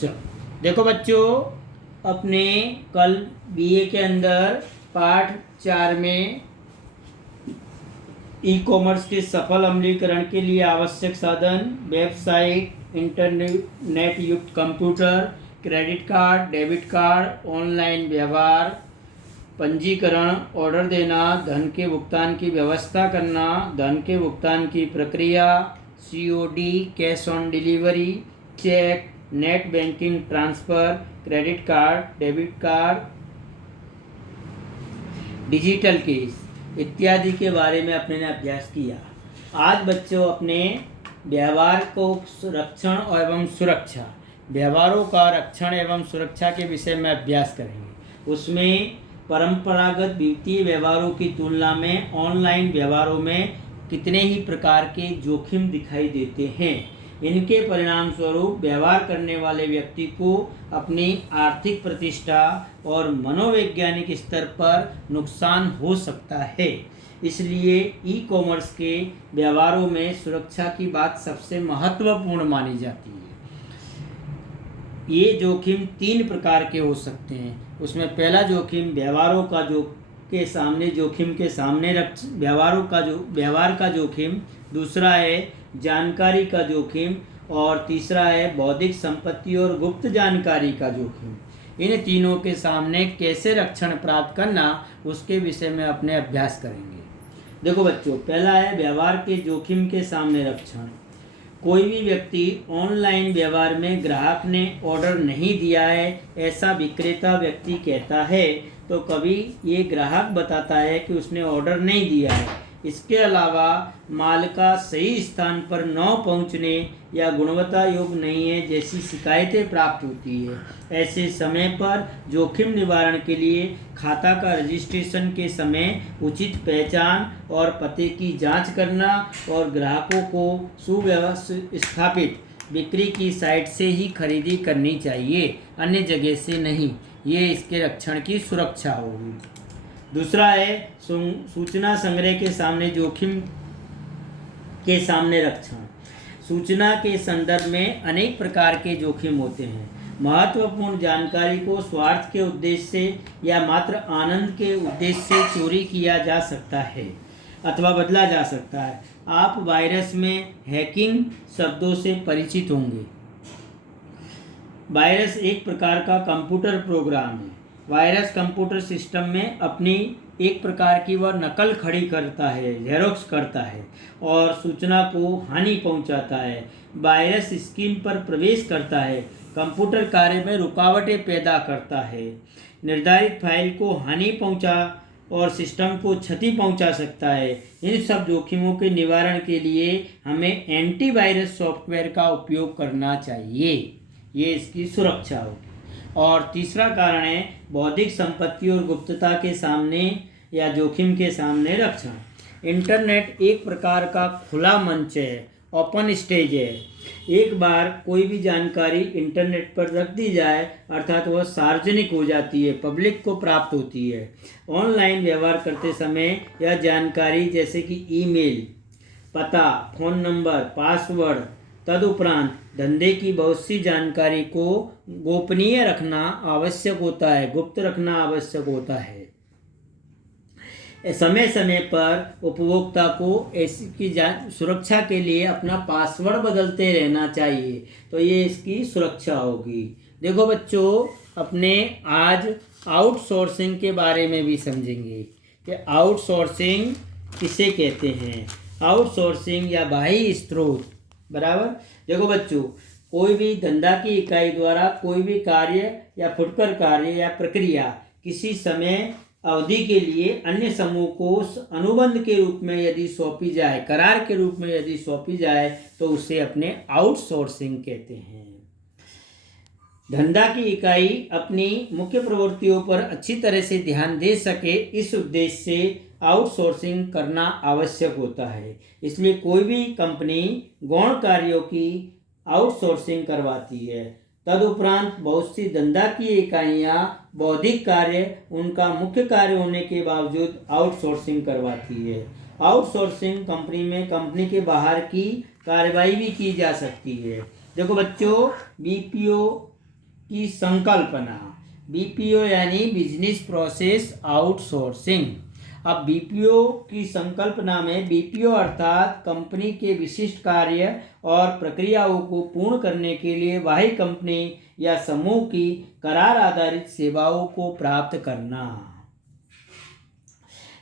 चलो देखो बच्चों, अपने कल बीए के अंदर पाठ 4 में ई कॉमर्स के सफल अमलीकरण के लिए आवश्यक साधन, वेबसाइट, इंटरनेट युक्त computer, credit card, debit card, online व्यवहार, पंजीकरण, ऑर्डर देना, धन के भुगतान की व्यवस्था करना, धन के भुगतान की प्रक्रिया, COD, cash on delivery, cheque, net banking transfer, credit card, debit card, digital case इत्यादि के बारे में अपने ने अभ्यास किया। आज बच्चों अपने व्यवहार को रक्षण एवं सुरक्षा, व्यवहारों का रक्षण एवं सुरक्षा के विषय में अभ्यास करेंगे। उसमें परंपरागत वित्तीय व्यवहारों की तुलना में ऑनलाइन व्यवहारों में कितने ही प्रकार के जोखिम दिखाई देते हैं। इनके परिणाम स्वरूप व्यवहार करने वाले व्यक्ति को अपनी आर्थिक प्रतिष्ठा और मनोवैज्ञानिक स्तर पर नुकसान हो सकता है। इसलिए ई कॉमर्स के व्यवहारों में सुरक्षा की बात सबसे महत्वपूर्ण मानी जाती है। ये जोखिम 3 प्रकार के हो सकते हैं। उसमें पहला जोखिम व्यवहारों का के सामने जोखिम के सामने व्यवहार का जोखिम, दूसरा है जानकारी का जोखिम और तीसरा है बौद्धिक संपत्ति और गुप्त जानकारी का जोखिम। इन तीनों के सामने कैसे रक्षण प्राप्त करना, उसके विषय में अपने अभ्यास करेंगे। देखो बच्चों, पहला है व्यवहार के जोखिम के सामने रक्षण। कोई भी व्यक्ति ऑनलाइन व्यवहार में ग्राहक ने ऑर्डर नहीं दिया है ऐसा विक्रेता व्यक्ति कहता है, तो कभी ये ग्राहक बताता है कि उसने ऑर्डर नहीं दिया है। इसके अलावा माल का सही स्थान पर न पहुंचने या गुणवत्ता योग्य नहीं है जैसी शिकायतें प्राप्त होती है। ऐसे समय पर जोखिम निवारण के लिए खाता का रजिस्ट्रेशन के समय उचित पहचान और पते की जांच करना और ग्राहकों को सुव्यवस्थित बिक्री की साइट से ही खरीदी करनी चाहिए, अन्य जगह से नहीं। ये इसके रक्षण की सुरक्षा होगी। दूसरा है सूचना संग्रह के सामने जोखिम के सामने रक्षण। सूचना के संदर्भ में अनेक प्रकार के जोखिम होते हैं। महत्वपूर्ण जानकारी को स्वार्थ के उद्देश्य से या मात्र आनंद के उद्देश्य से चोरी किया जा सकता है अथवा बदला जा सकता है। आप वायरस में हैकिंग शब्दों से परिचित होंगे। वायरस एक प्रकार का कंप्यूटर प्रोग्राम है। वायरस कंप्यूटर सिस्टम में अपनी एक प्रकार की वह नकल खड़ी करता है, जेरोक्स करता है और सूचना को हानि पहुंचाता है। वायरस स्क्रीन पर प्रवेश करता है, कंप्यूटर कार्य में रुकावटें पैदा करता है, निर्धारित फाइल को हानि पहुंचा और सिस्टम को क्षति पहुंचा सकता है। इन सब जोखिमों के निवारण के लिए हमें एंटीवायरस सॉफ्टवेयर का उपयोग करना चाहिए। ये इसकी सुरक्षा होगी। और तीसरा कारण है बौद्धिक संपत्ति और गुप्तता के सामने या जोखिम के सामने रक्षण। इंटरनेट एक प्रकार का खुला मंच है, ओपन स्टेज है। एक बार कोई भी जानकारी इंटरनेट पर रख दी जाए अर्थात वह सार्वजनिक हो जाती है, पब्लिक को प्राप्त होती है। ऑनलाइन व्यवहार करते समय यह जानकारी जैसे कि ईमेल, पता, फ़ोन नंबर, पासवर्ड, तदुपरांत धंधे की बहुत सी जानकारी को गोपनीय रखना आवश्यक होता है, गुप्त रखना आवश्यक होता है। समय समय पर उपभोक्ता को इसकी सुरक्षा के लिए अपना पासवर्ड बदलते रहना चाहिए, तो ये इसकी सुरक्षा होगी। देखो बच्चों, अपने आज आउटसोर्सिंग के बारे में भी समझेंगे कि आउटसोर्सिंग किसे कहते हैं। आउटसोर्सिंग या बाह्य स्रोत बराबर। देखो बच्चों, कोई भी धंधा की इकाई द्वारा कोई भी कार्य या फुटकर कार्य या प्रक्रिया किसी समय अवधि के लिए अन्य समूह को अनुबंध के रूप में यदि सौंपी जाए, करार के रूप में यदि सौंपी जाए, तो उसे अपने आउटसोर्सिंग कहते हैं। धंधा की इकाई अपनी मुख्य प्रवृत्तियों पर अच्छी तरह से ध्यान दे सके, इस उद्देश्य से आउटसोर्सिंग करना आवश्यक होता है। इसलिए कोई भी कंपनी गौण कार्यों की आउटसोर्सिंग करवाती है। तदुपरांत बहुत सी धंधा की इकाइयाँ बौद्धिक कार्य उनका मुख्य कार्य होने के बावजूद आउटसोर्सिंग करवाती है। आउटसोर्सिंग कंपनी में कंपनी के बाहर की कार्रवाई भी की जा सकती है। देखो बच्चों, बीपीओ की संकल्पना। बीपीओ यानी बिजनेस प्रोसेस आउटसोर्सिंग। अब बीपीओ की संकल्पना में बीपीओ अर्थात कंपनी के विशिष्ट कार्य और प्रक्रियाओं को पूर्ण करने के लिए वही कंपनी या समूह की करार आधारित सेवाओं को प्राप्त करना।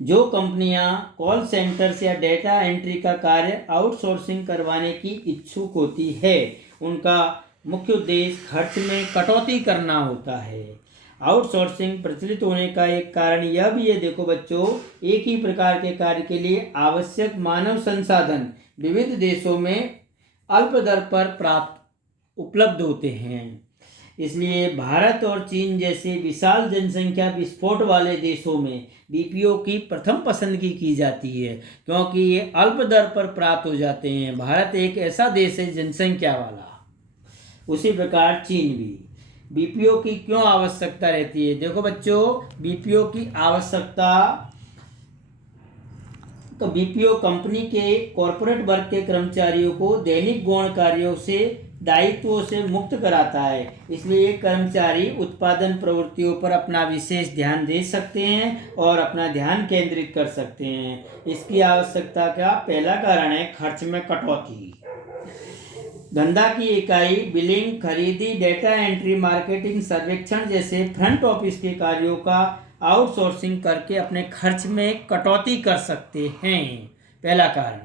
जो कंपनियां कॉल सेंटर्स या डेटा एंट्री का कार्य आउटसोर्सिंग करवाने की इच्छुक होती है, उनका मुख्य उद्देश्य खर्च में कटौती करना होता है। आउटसोर्सिंग प्रचलित होने का एक कारण यह भी है, देखो बच्चों, एक ही प्रकार के कार्य के लिए आवश्यक मानव संसाधन विविध देशों में अल्प दर पर प्राप्त उपलब्ध होते हैं। इसलिए भारत और चीन जैसे विशाल जनसंख्या विस्फोट वाले देशों में बीपीओ की प्रथम पसंदगी की जाती है, क्योंकि ये अल्प दर पर प्राप्त हो जाते हैं। भारत एक ऐसा देश है जनसंख्या वाला, उसी प्रकार चीन भी। बीपीओ की क्यों आवश्यकता रहती है? देखो बच्चों, बीपीओ की आवश्यकता तो बीपीओ कंपनी के कॉरपोरेट वर्ग के कर्मचारियों को दैनिक गौण कार्यों से दायित्वों से मुक्त कराता है। इसलिए ये कर्मचारी उत्पादन प्रवृत्तियों पर अपना विशेष ध्यान दे सकते हैं और अपना ध्यान केंद्रित कर सकते हैं। इसकी आवश्यकता का पहला कारण है खर्च में कटौती। धंधा की इकाई बिलिंग, खरीदी, डेटा एंट्री, मार्केटिंग, सर्वेक्षण जैसे फ्रंट ऑफिस के कार्यों का आउटसोर्सिंग करके अपने खर्च में कटौती कर सकते हैं, पहला कारण।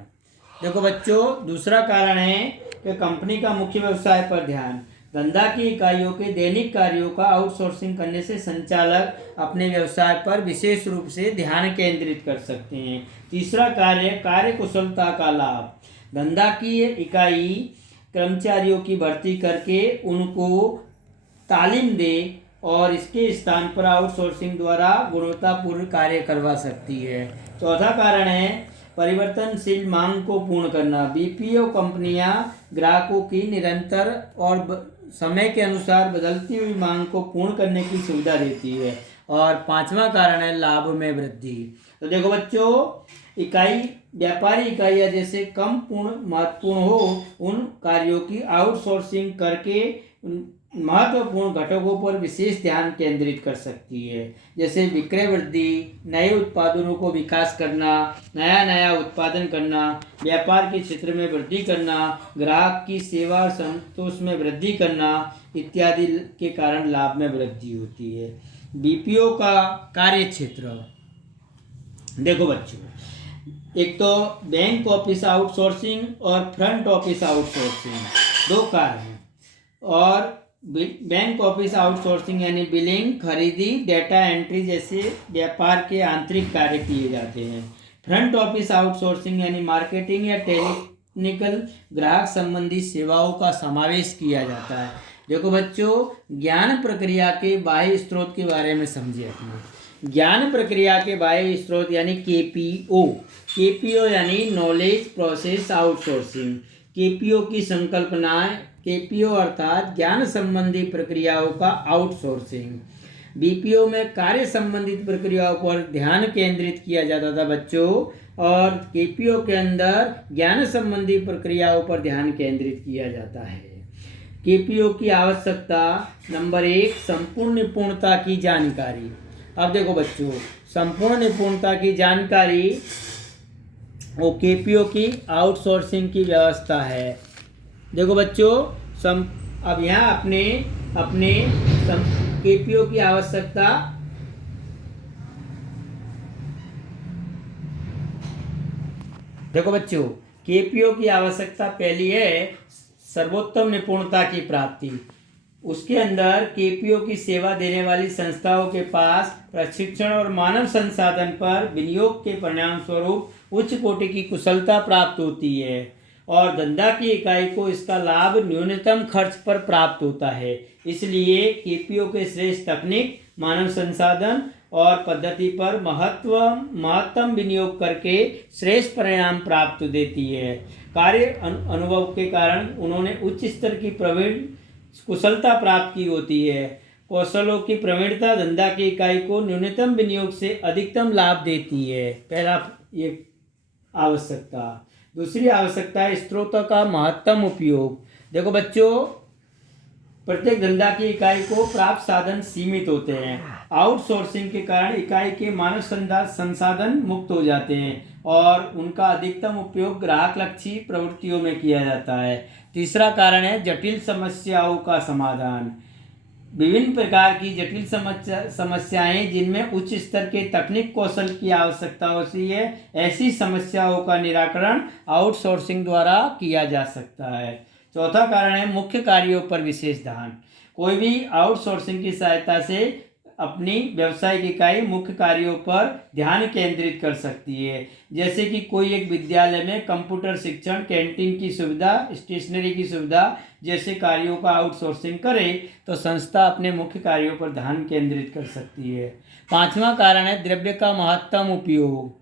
देखो बच्चों, दूसरा कारण है कि कंपनी का मुख्य व्यवसाय पर ध्यान। धंधा की इकाइयों के दैनिक कार्यों का आउटसोर्सिंग करने से संचालक अपने व्यवसाय पर विशेष रूप से ध्यान केंद्रित कर सकते हैं। तीसरा कार्य, कार्य कुशलता का लाभ। धंधा की इकाई कर्मचारियों की भर्ती करके उनको तालीम दे और इसके स्थान पर आउटसोर्सिंग द्वारा गुणवत्तापूर्ण कार्य करवा सकती है। चौथा कारण है परिवर्तनशील मांग को पूर्ण करना। बीपीओ कंपनियां ग्राहकों की निरंतर और समय के अनुसार बदलती हुई मांग को पूर्ण करने की सुविधा देती है। और पांचवा कारण है लाभ में वृद्धि। तो देखो बच्चों, इकाई व्यापारी इकाइयाँ जैसे कम महत्वपूर्ण हो उन कार्यों की आउटसोर्सिंग करके महत्वपूर्ण घटकों पर विशेष ध्यान केंद्रित कर सकती है, जैसे विक्रय वृद्धि, नए उत्पादनों को विकास करना, नया उत्पादन करना, व्यापार के क्षेत्र में वृद्धि करना, ग्राहक की सेवा और संतोष में वृद्धि करना इत्यादि के कारण लाभ में वृद्धि होती है। बीपीओ का कार्य क्षेत्र देखो बच्चों, एक तो बैंक ऑफिस आउटसोर्सिंग और फ्रंट ऑफिस आउटसोर्सिंग दो कार्य हैं। और बैंक ऑफिस आउटसोर्सिंग यानी बिलिंग, खरीदी, डेटा एंट्री जैसे व्यापार के आंतरिक कार्य किए जाते हैं। फ्रंट ऑफिस आउटसोर्सिंग यानी मार्केटिंग या टेक्निकल ग्राहक संबंधी सेवाओं का समावेश किया जाता है। देखो बच्चों, ज्ञान प्रक्रिया के बाह्य स्रोत के बारे में समझिए अपने। ज्ञान प्रक्रिया के बाह्य स्रोत यानी केपीओ यानी नॉलेज प्रोसेस आउटसोर्सिंग। केपीओ की संकल्पनाएं, केपीओ अर्थात ज्ञान संबंधी प्रक्रियाओं का आउटसोर्सिंग। बीपीओ में कार्य संबंधित प्रक्रियाओं पर ध्यान केंद्रित किया जाता था बच्चों, और केपीओ के अंदर ज्ञान संबंधी प्रक्रियाओं पर ध्यान केंद्रित किया जाता है। केपीओ की आवश्यकता नंबर 1, संपूर्ण निपुणता की जानकारी। अब देखो बच्चों, संपूर्ण निपुणता की जानकारी वो केपीओ की आउटसोर्सिंग की व्यवस्था है। देखो बच्चों, अब यहाँ अपने केपीओ की आवश्यकता देखो बच्चों, केपीओ की आवश्यकता पहली है सर्वोत्तम निपुणता की प्राप्ति। उसके अंदर केपीओ की सेवा देने वाली संस्थाओं के पास प्रशिक्षण और मानव संसाधन पर विनियोग के परिणाम स्वरूप उच्च कोटि की कुशलता प्राप्त होती है, और धंधा की इकाई को इसका लाभ न्यूनतम खर्च पर प्राप्त होता है। इसलिए केपीओ के श्रेष्ठ तकनीक, मानव संसाधन और पद्धति पर महत्तम विनियोग करके श्रेष्ठ परिणाम प्राप्त देती है। कार्य अनुभव के कारण उन्होंने उच्च स्तर की प्रवीण कुशलता प्राप्त की होती है। कौशलों की प्रवीणता धंधा की इकाई को न्यूनतम विनियोग से अधिकतम लाभ देती है, पहला ये आवश्यकता। दूसरी आवश्यकता है स्रोतों का महत्तम उपयोग। देखो बच्चों, प्रत्येक धंधा की इकाई को प्राप्त साधन सीमित होते हैं। आउटसोर्सिंग के कारण इकाई के मानव संसाधन मुक्त हो जाते हैं और उनका अधिकतम उपयोग ग्राहक लक्षी प्रवृत्तियों में किया जाता है। तीसरा कारण है जटिल समस्याओं का समाधान। विभिन्न प्रकार की जटिल समस्याएं जिनमें उच्च स्तर के तकनीक कौशल की आवश्यकता होती है, ऐसी समस्याओं का निराकरण आउटसोर्सिंग द्वारा किया जा सकता है। चौथा कारण है मुख्य कार्यों पर विशेष ध्यान। कोई भी आउटसोर्सिंग की सहायता से अपनी व्यवसायिक इकाई मुख्य कार्यों पर ध्यान केंद्रित कर सकती है। जैसे कि कोई एक विद्यालय में कंप्यूटर शिक्षण, कैंटीन की सुविधा, स्टेशनरी की सुविधा जैसे कार्यों का आउटसोर्सिंग करे तो संस्था अपने मुख्य कार्यों पर ध्यान केंद्रित कर सकती है। पांचवा कारण है द्रव्य का महत्तम उपयोग।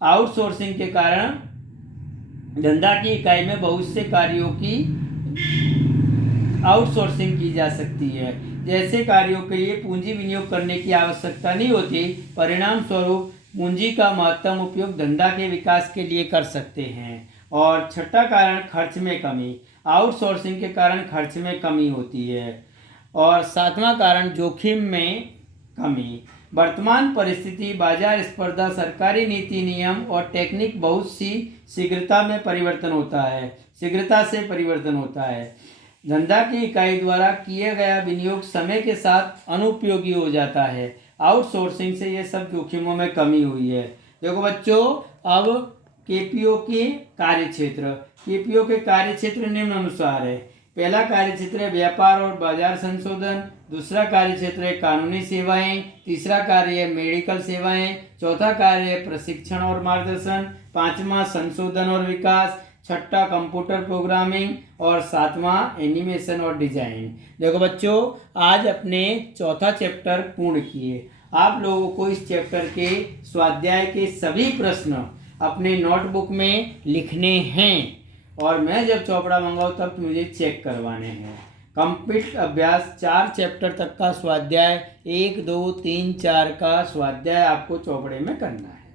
आउटसोर्सिंग के कारण धंधा की इकाई में बहुत से कार्यों की आउटसोर्सिंग की जा सकती है। जैसे कार्यों के लिए पूंजी विनियोग करने की आवश्यकता नहीं होती, परिणाम स्वरूप पूंजी का महत्तम उपयोग धंधा के विकास के लिए कर सकते हैं। और छठा कारण खर्च में कमी। आउटसोर्सिंग के कारण खर्च में कमी होती है। और सातवां कारण जोखिम में कमी। वर्तमान परिस्थिति, बाजार स्पर्धा, सरकारी नीति नियम और टेक्निक बहुत सी शीघ्रता से परिवर्तन होता है। धंधा की इकाई द्वारा किया गया विनियोग समय के साथ अनुपयोगी हो जाता है। आउटसोर्सिंग से ये सब जोखिमों में कमी हुई है। देखो बच्चों, अब केपीओ के कार्यक्षेत्र निम्नानुसार है। पहला कार्यक्षेत्र है व्यापार और बाजार संशोधन, दूसरा कार्यक्षेत्र है कानूनी सेवाएं, तीसरा कार्य है मेडिकल सेवाएं, चौथा कार्य है प्रशिक्षण और मार्गदर्शन, पांचवा संशोधन और विकास, छठा कंप्यूटर प्रोग्रामिंग और सातवां एनिमेशन और डिजाइन। देखो बच्चों, आज अपने चौथा चैप्टर पूर्ण किए। आप लोगों को इस चैप्टर के स्वाध्याय के सभी प्रश्न अपने नोटबुक में लिखने हैं और मैं जब चौपड़ा मंगाऊँ तब मुझे चेक करवाने हैं। कंप्लीट अभ्यास 4 चैप्टर तक का स्वाध्याय 1, 2, 3, 4 का स्वाध्याय आपको चौपड़े में करना है।